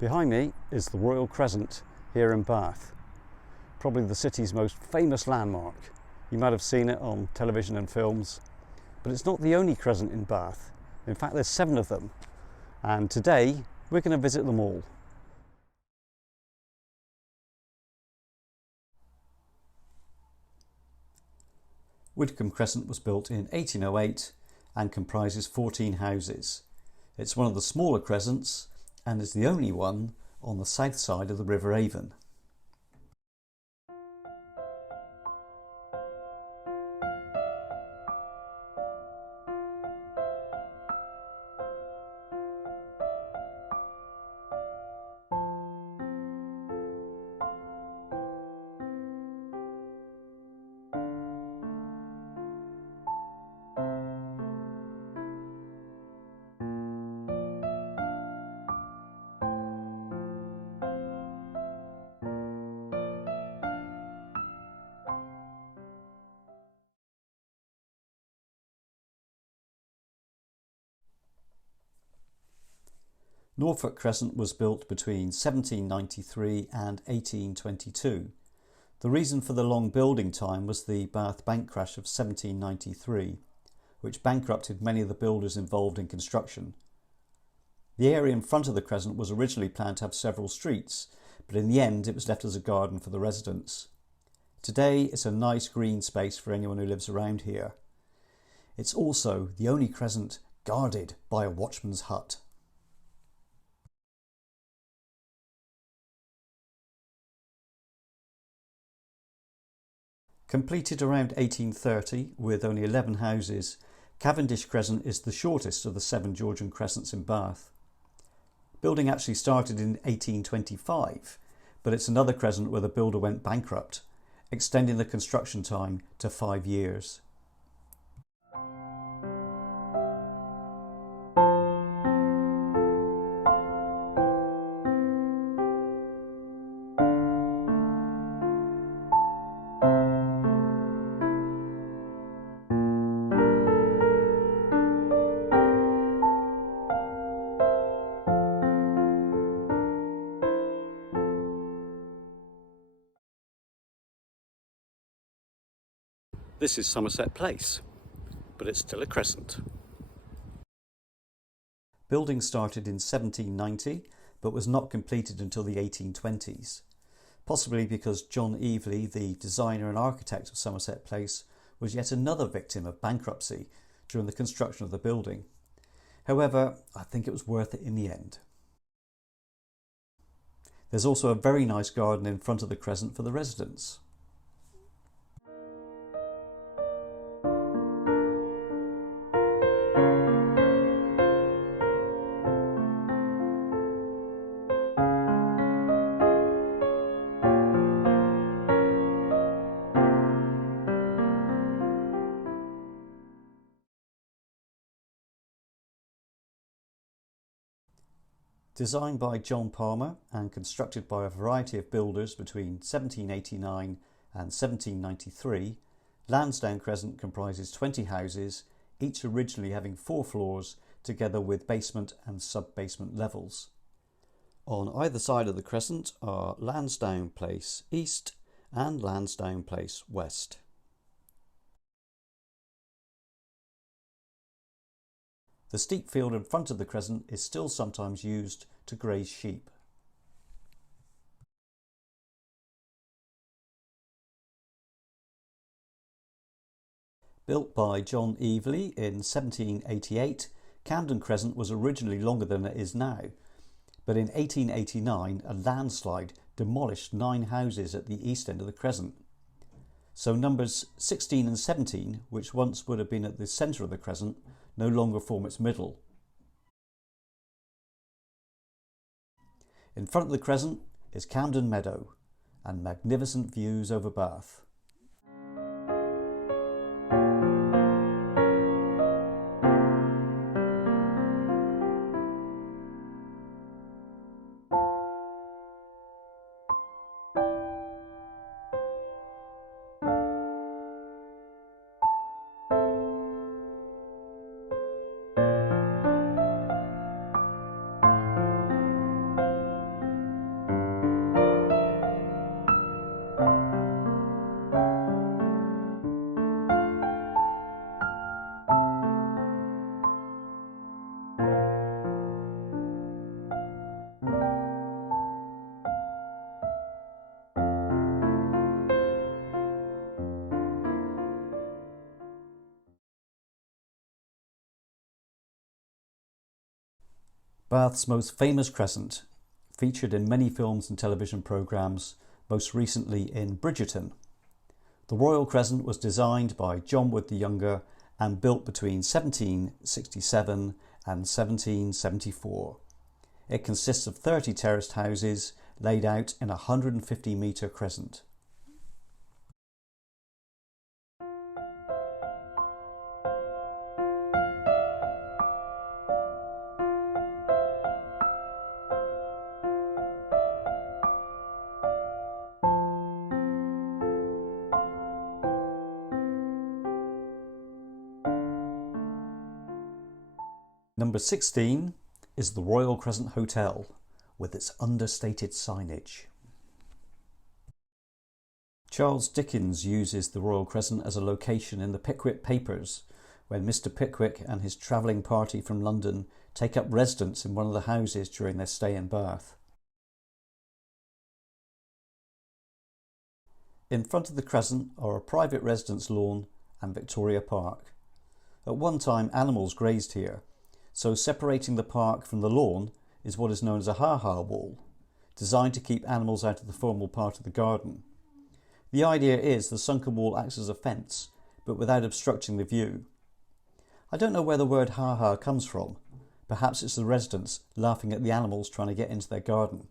Behind me is the Royal Crescent here in Bath, probably the city's most famous landmark. You might have seen it on television and films, but it's not the only crescent in Bath. In fact, there's 7 of them, and today we're going to visit them all. Widcombe Crescent was built in 1808 and comprises 14 houses. It's one of the smaller crescents and is the only one on the south side of the River Avon. Norfolk Crescent was built between 1793 and 1822. The reason for the long building time was the Bath bank crash of 1793, which bankrupted many of the builders involved in construction. The area in front of the crescent was originally planned to have several streets, but in the end it was left as a garden for the residents. Today it's a nice green space for anyone who lives around here. It's also the only crescent guarded by a watchman's hut. Completed around 1830 with only 11 houses, Cavendish Crescent is the shortest of the 7 Georgian crescents in Bath. Building actually started in 1825, but it's another crescent where the builder went bankrupt, extending the construction time to 5 years. This is Somerset Place, but it's still a crescent. Building started in 1790, but was not completed until the 1820s, possibly because John Eveleigh, the designer and architect of Somerset Place, was yet another victim of bankruptcy during the construction of the building. However, I think it was worth it in the end. There's also a very nice garden in front of the crescent for the residents. Designed by John Palmer and constructed by a variety of builders between 1789 and 1793, Lansdown Crescent comprises 20 houses, each originally having 4 floors together with basement and sub-basement levels. On either side of the crescent are Lansdown Place East and Lansdown Place West. The steep field in front of the crescent is still sometimes used to graze sheep. Built by John Eveleigh in 1788, Camden Crescent was originally longer than it is now, but in 1889 a landslide demolished 9 houses at the east end of the crescent. So numbers 16 and 17, which once would have been at the centre of the crescent, no longer form its middle. In front of the crescent is Camden Meadow and magnificent views over Bath. Bath's most famous crescent, featured in many films and television programmes, most recently in Bridgerton. The Royal Crescent was designed by John Wood the Younger and built between 1767 and 1774. It consists of 30 terraced houses laid out in a 150-metre crescent. Number 16 is the Royal Crescent Hotel with its understated signage. Charles Dickens uses the Royal Crescent as a location in the Pickwick Papers when Mr. Pickwick and his travelling party from London take up residence in one of the houses during their stay in Bath. In front of the Crescent are a private residence lawn and Victoria Park. At one time animals grazed here, so separating the park from the lawn is what is known as a ha-ha wall, designed to keep animals out of the formal part of the garden. The idea is the sunken wall acts as a fence, but without obstructing the view. I don't know where the word ha-ha comes from. Perhaps it's the residents laughing at the animals trying to get into their garden.